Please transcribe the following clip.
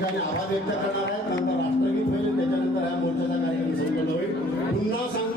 ठिकाणी आवाज व्यक्त करणार आहेत नंतर राष्ट्रगीत होईल त्याच्यानंतर हा मोर्चाचा कार्यक्रम संपन्न होईल. पुन्हा सांगतो